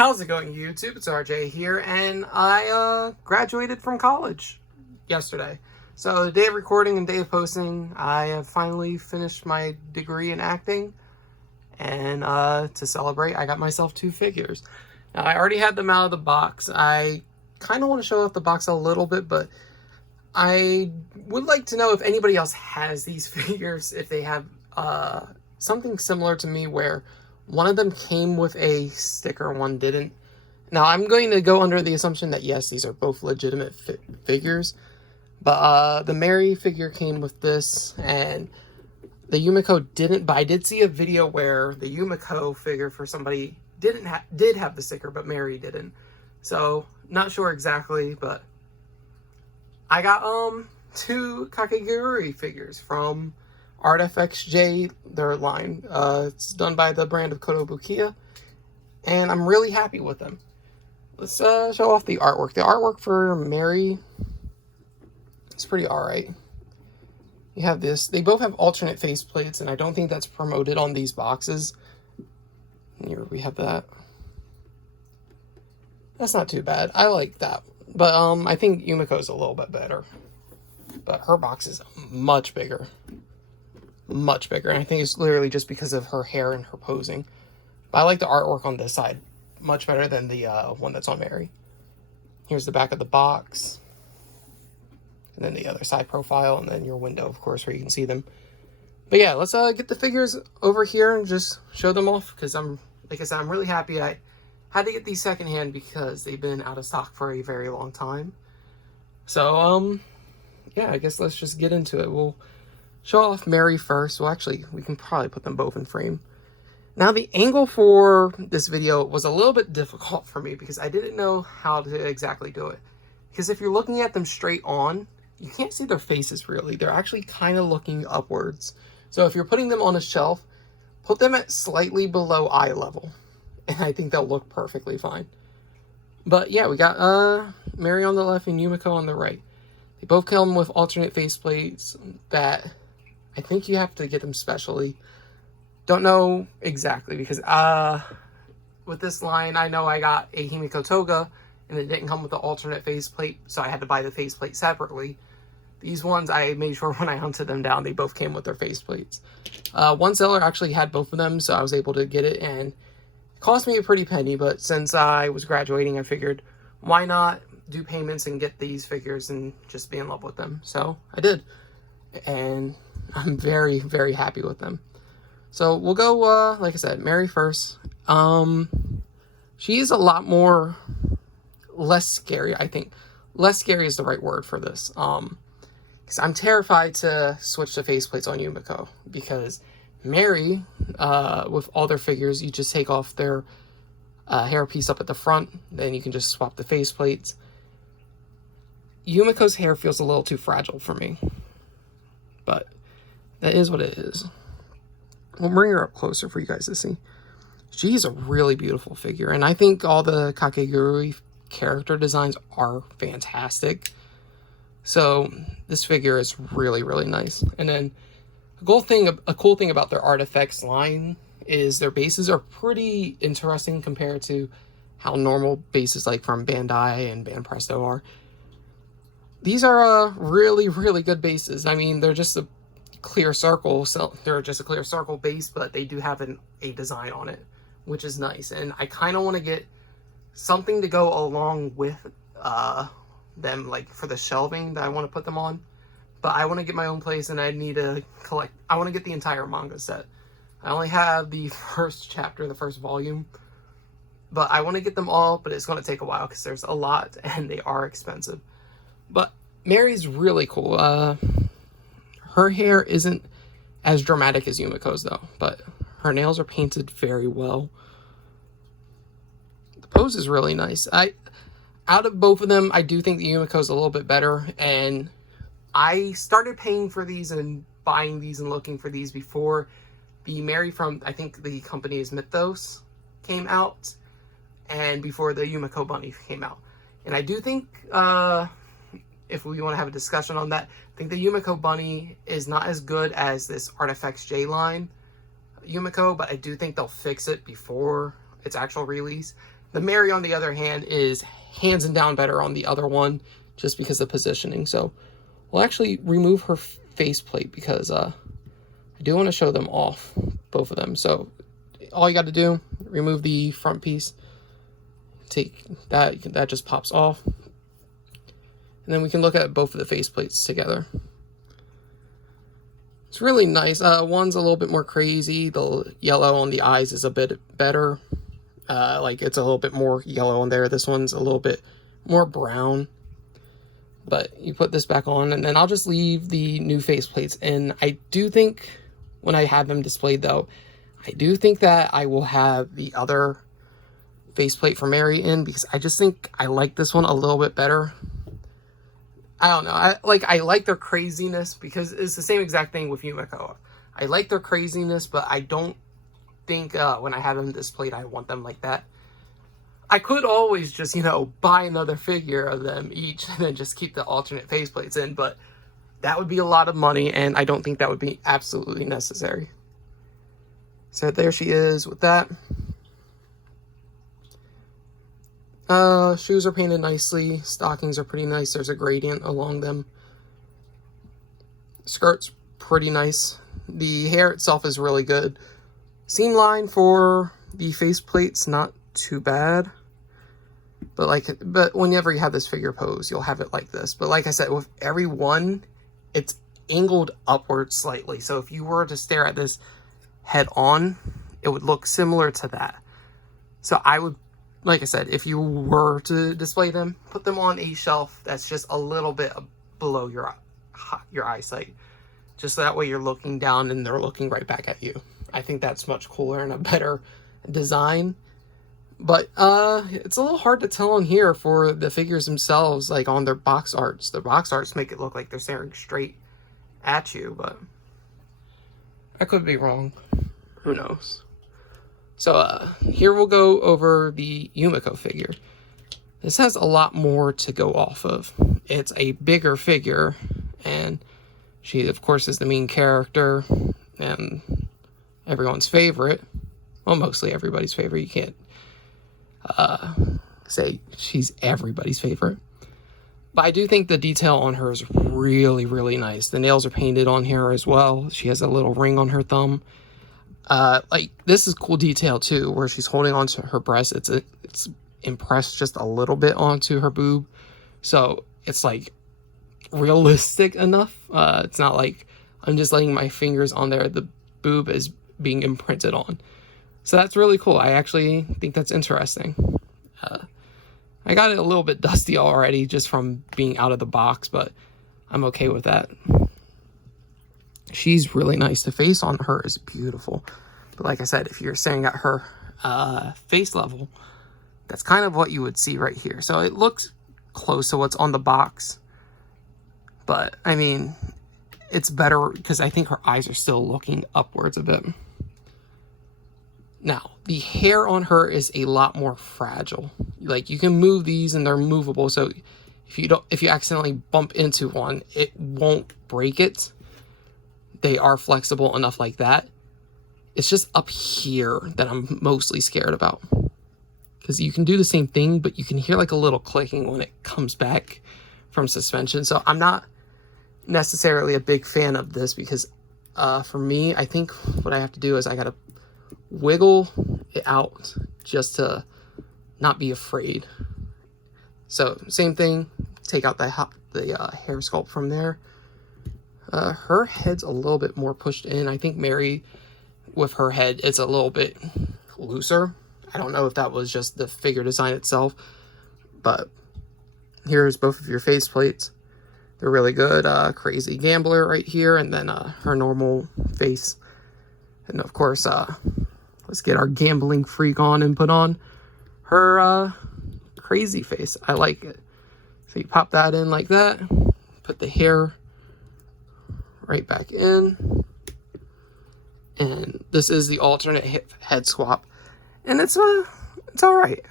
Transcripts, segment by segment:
How's it going, YouTube? It's RJ here, and I graduated from college yesterday. So the day of recording and day of posting, I have finally finished my degree in acting, and to celebrate, I got myself 2 figures. Now, I already had them out of the box. I kind of want to show off the box a little bit, but I would like to know if anybody else has these figures, if they have something similar to me where one of them came with a sticker, one didn't. Now, I'm going to go under the assumption that, yes, these are both legitimate figures. But the Mary figure came with this, and the Yumeko didn't. But I did see a video where the Yumeko figure for somebody did have the sticker, but Mary didn't. So, not sure exactly, but I got 2 Kakegurui figures from Artfx, their line. It's done by the brand of Kotobukiya, and I'm really happy with them. Let's show off the artwork. The artwork for Mary is pretty alright. You have this. They both have alternate faceplates, and I don't think that's promoted on these boxes. Here we have that. That's not too bad. I like that. But I think Yumeko's a little bit better. But her box is much bigger. Much bigger, and I think it's literally just because of her hair and her posing. But I like the artwork on this side much better than the one that's on Mary. Here's the back of the box, and then the other side profile, and then your window, of course, where you can see them. But yeah, let's get the figures over here and just show them off, because like I said, I'm really happy. I had to get these secondhand because they've been out of stock for a very long time. So yeah, I guess let's just get into it. We'll show off Mary first. Well, actually, we can probably put them both in frame. Now, the angle for this video was a little bit difficult for me because I didn't know how to exactly do it. Because if you're looking at them straight on, you can't see their faces really. They're actually kind of looking upwards. So if you're putting them on a shelf, put them at slightly below eye level, and I think they'll look perfectly fine. But yeah, we got Mary on the left and Yumeko on the right. They both come with alternate faceplates that I think you have to get them specially. Don't know exactly because with this line, I know I got a Himiko Toga and it didn't come with the alternate faceplate, so I had to buy the faceplate separately. These ones, I made sure when I hunted them down, they both came with their faceplates. One seller actually had both of them, so I was able to get it, and it cost me a pretty penny, but since I was graduating, I figured, why not do payments and get these figures and just be in love with them? So I did, and I'm very, very happy with them. So we'll go, like I said, Mary first. She is a lot more, less scary, I think. Less scary is the right word for this. Because I'm terrified to switch the faceplates on Yumeko. Because Mary, with all their figures, you just take off their hair piece up at the front. Then you can just swap the faceplates. Yumeko's hair feels a little too fragile for me. But that is what it is. We'll bring her up closer for you guys to see. She's a really beautiful figure, and I think all the Kakegurui character designs are fantastic. So this figure is really, really nice. And then a cool thing about their Artfx line is their bases are pretty interesting compared to how normal bases like from Bandai and Ban Presto are. These are really, really good bases. I mean, they're just a clear circle, so they're just a clear circle base, but they do have a design on it, which is nice. And I kind of want to get something to go along with them, like for the shelving that I want to put them on. But I want to get my own place, and I need to collect. I want to get the entire manga set. I only have the first chapter, the first volume, but I want to get them all. But it's going to take a while because there's a lot, and they are expensive. But Mary's really cool. Her hair isn't as dramatic as Yumeko's, though, but her nails are painted very well. The pose is really nice. Out of both of them, I do think the Yumeko's a little bit better, and I started paying for these and buying these and looking for these before the Mary from, I think the company is Mythos, came out, and before the Yumeko Bunny came out. And I do think, if we want to have a discussion on that, I think the Yumeko Bunny is not as good as this Artfx line Yumeko, but I do think they'll fix it before its actual release. The Mary, on the other hand, is hands and down better on the other one, just because of positioning. So we'll actually remove her faceplate, because I do want to show them off, both of them. So all you got to do, remove the front piece, take that just pops off, and then we can look at both of the faceplates together. It's really nice. One's a little bit more crazy. The yellow on the eyes is a bit better. Like, it's a little bit more yellow on there. This one's a little bit more brown. But you put this back on, and then I'll just leave the new faceplates in. I do think, when I have them displayed though, I do think that I will have the other faceplate for Mary in, because I just think I like this one a little bit better. I don't know. I like their craziness, because it's the same exact thing with Yumeko. I like their craziness, but I don't think when I have them displayed, I want them like that. I could always just, you know, buy another figure of them each and then just keep the alternate faceplates in, but that would be a lot of money, and I don't think that would be absolutely necessary. So there she is with that. Shoes are painted nicely. Stockings are pretty nice. There's a gradient along them. Skirt's pretty nice. The hair itself is really good. Seam line for the faceplate's not too bad. But whenever you have this figure pose, you'll have it like this. But like I said, with every one, it's angled upwards slightly. So if you were to stare at this head on, it would look similar to that. So I would, like I said, if you were to display them, put them on a shelf that's just a little bit below your eyesight. Just so that way you're looking down and they're looking right back at you. I think that's much cooler and a better design. But it's a little hard to tell on here for the figures themselves, like on their box arts. The box arts make it look like they're staring straight at you, but I could be wrong. Who knows? So here we'll go over the Yumeko figure. This has a lot more to go off of. It's a bigger figure, and she, of course, is the main character and everyone's favorite. Well, mostly everybody's favorite. You can't say she's everybody's favorite. But I do think the detail on her is really, really nice. The nails are painted on here as well. She has a little ring on her thumb. Like, this is cool detail too, where she's holding onto her breast. It's impressed just a little bit onto her boob. So it's like realistic enough. It's not like I'm just letting my fingers on there. The boob is being imprinted on. So that's really cool. I actually think that's interesting. I got it a little bit dusty already just from being out of the box, but I'm okay with that. She's really nice. The face on her is beautiful. But like I said, if you're staring at her face level, that's kind of what you would see right here. So it looks close to what's on the box. But, I mean, it's better because I think her eyes are still looking upwards a bit. Now, the hair on her is a lot more fragile. Like, you can move these and they're movable. So if you accidentally bump into one, it won't break it. They are flexible enough like that. It's just up here that I'm mostly scared about. Because you can do the same thing, but you can hear like a little clicking when it comes back from suspension. So I'm not necessarily a big fan of this because for me, I think what I have to do is I got to wiggle it out just to not be afraid. So same thing, take out the hair sculpt from there. Her head's a little bit more pushed in. I think Mary, with her head, it's a little bit looser. I don't know if that was just the figure design itself, but here's both of your face plates. They're really good. Crazy Gambler right here, and then her normal face. And of course, let's get our gambling freak on and put on her crazy face. I like it. So you pop that in like that, put the hair right back in, and this is the alternate head swap, and it's all right.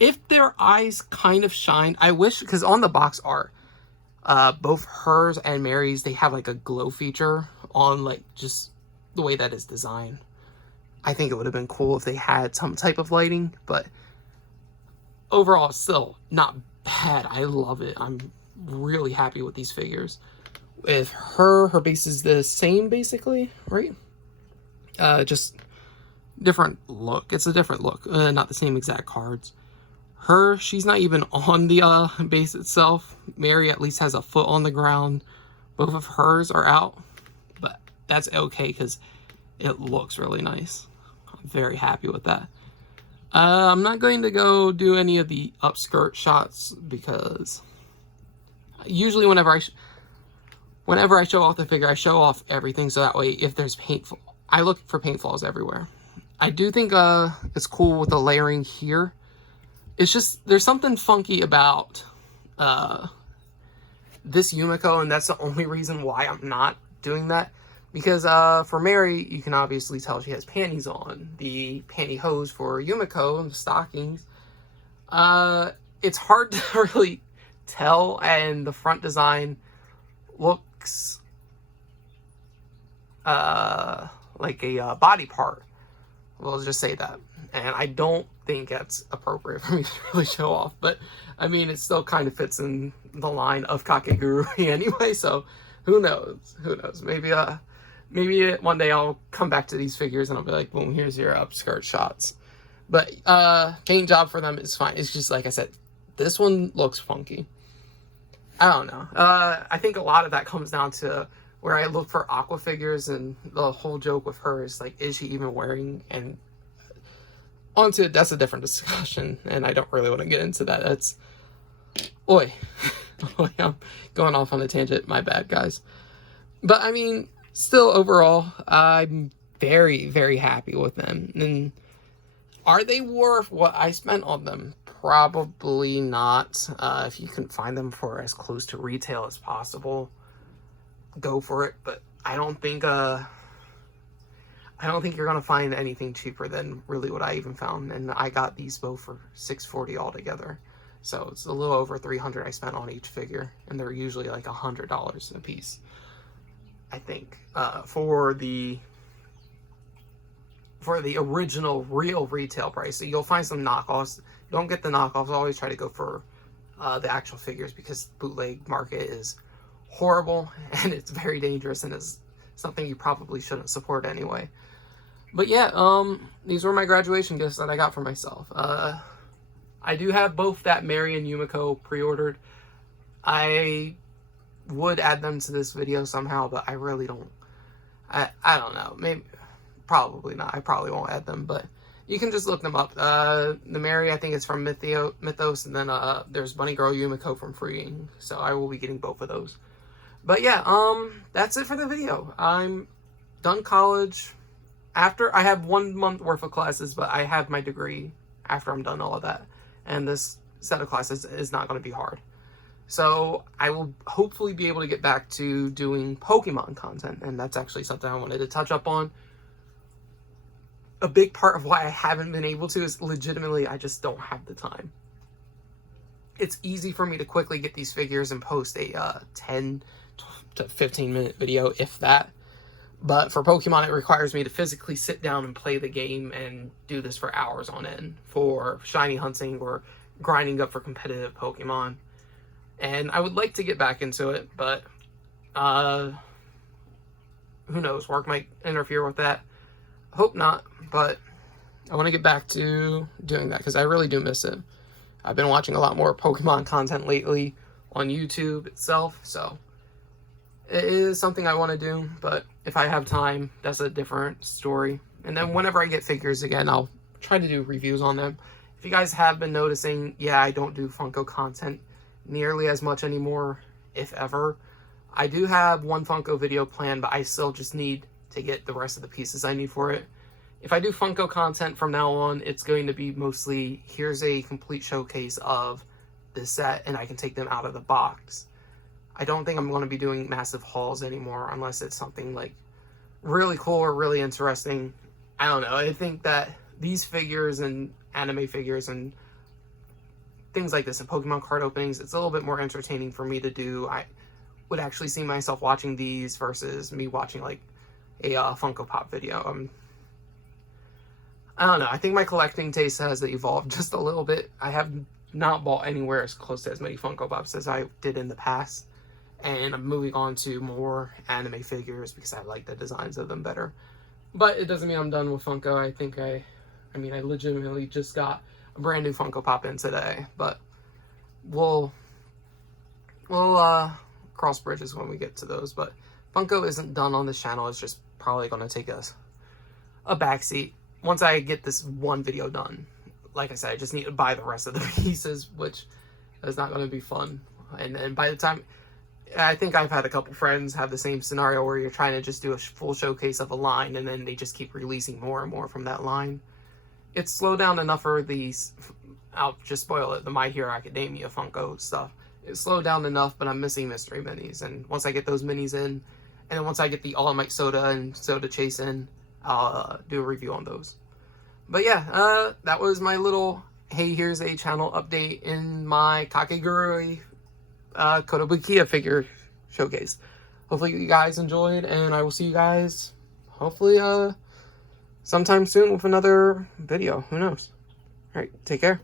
If their eyes kind of shine, I wish, because on the box art, both hers and Mary's, they have like a glow feature on, like, just the way that is designed. I think it would have been cool if they had some type of lighting, but overall, it's still not bad. I love it. I'm really happy with these figures. With her base is the same, basically, right? Just different look. It's a different look, not the same exact cards. She's not even on the base itself. Mary at least has a foot on the ground. Both of hers are out, but that's okay because it looks really nice. I'm very happy with that. I'm not going to go do any of the upskirt shots because usually whenever I show off the figure, I show off everything so that way if there's I look for paint flaws everywhere. I do think it's cool with the layering here. It's just, there's something funky about this Yumeko, and that's the only reason why I'm not doing that. Because for Mary, you can obviously tell she has panties on. The pantyhose for Yumeko and the stockings, it's hard to really tell, and the front design looks like a body part. We'll just say that. And I don't think that's appropriate for me to really show off. But, I mean, it still kind of fits in the line of Kakegurui anyway, so who knows? Who knows? Maybe one day I'll come back to these figures and I'll be like, boom, here's your upskirt shots. But paint job for them is fine. It's just, like I said, this one looks funky. I don't know. I think a lot of that comes down to where I look for Aqua figures, and the whole joke with her is like, is she even wearing? And that's a different discussion, and I don't really want to get into that. That's, oi, I'm going off on a tangent. My bad, guys. But I mean, still overall, I'm very, very happy with them. And are they worth what I spent on them? Probably not. If you can find them for as close to retail as possible, go for it. But I don't think you're gonna find anything cheaper than really what I even found. And I got these both for $640 altogether, so it's a little over $300 I spent on each figure, and they're usually like $100 a piece, I think, for the original real retail price. So you'll find some knockoffs. Don't get the knockoffs. Always try to go for the actual figures, because bootleg market is horrible and it's very dangerous, and is something you probably shouldn't support anyway. But yeah, these were my graduation gifts that I got for myself. I do have both that Mary and Yumeko pre-ordered. I would add them to this video somehow, but I really don't. I don't know. Maybe, probably not. I probably won't add them, but you can just look them up. The Mary, I think it's from Mythos, and then there's Bunny Girl Yumeko from Freeing. So I will be getting both of those. But yeah, that's it for the video. I'm done college. After, I have 1 month worth of classes, but I have my degree after I'm done all of that. And this set of classes is not going to be hard. So I will hopefully be able to get back to doing Pokemon content, and that's actually something I wanted to touch up on. A big part of why I haven't been able to is legitimately I just don't have the time. It's easy for me to quickly get these figures and post a 10 to 15 minute video, if that. But for Pokemon, it requires me to physically sit down and play the game and do this for hours on end for shiny hunting or grinding up for competitive Pokemon. And I would like to get back into it, but who knows, work might interfere with that. Hope not, but I want to get back to doing that because I really do miss it. I've been watching a lot more Pokemon content lately on YouTube itself, so it is something I want to do, but if I have time, that's a different story. And then whenever I get figures again, I'll try to do reviews on them. If you guys have been noticing, yeah, I don't do Funko content nearly as much anymore, if ever. I do have one Funko video planned, but I still just need to get the rest of the pieces I need for it. If I do Funko content from now on, it's going to be mostly, here's a complete showcase of this set, and I can take them out of the box. I don't think I'm going to be doing massive hauls anymore unless it's something like really cool or really interesting. I don't know. I think that these figures and anime figures and things like this and Pokemon card openings, it's a little bit more entertaining for me to do. I would actually see myself watching these versus me watching like a Funko Pop video. I don't know. I think my collecting taste has evolved just a little bit. I have not bought anywhere as close to as many Funko Pops as I did in the past. And I'm moving on to more anime figures because I like the designs of them better. But it doesn't mean I'm done with Funko. I mean, I legitimately just got a brand new Funko Pop in today. But we'll cross bridges when we get to those. But Funko isn't done on this channel. It's just probably going to take us a backseat once I get this one video done. Like I said, I just need to buy the rest of the pieces, which is not going to be fun. And by the time, I think I've had a couple friends have the same scenario where you're trying to just do a full showcase of a line and then they just keep releasing more and more from that line. It's slowed down enough for these, I'll just spoil it, the My Hero Academia Funko stuff. It's slowed down enough, but I'm missing mystery minis. And once I get those minis in, and then once I get the All Might Soda and Soda Chase in, I'll do a review on those. But yeah, that was my little, hey, here's a channel update in my Kakegurui Kotobukiya figure showcase. Hopefully you guys enjoyed, and I will see you guys hopefully sometime soon with another video. Who knows? Alright, take care.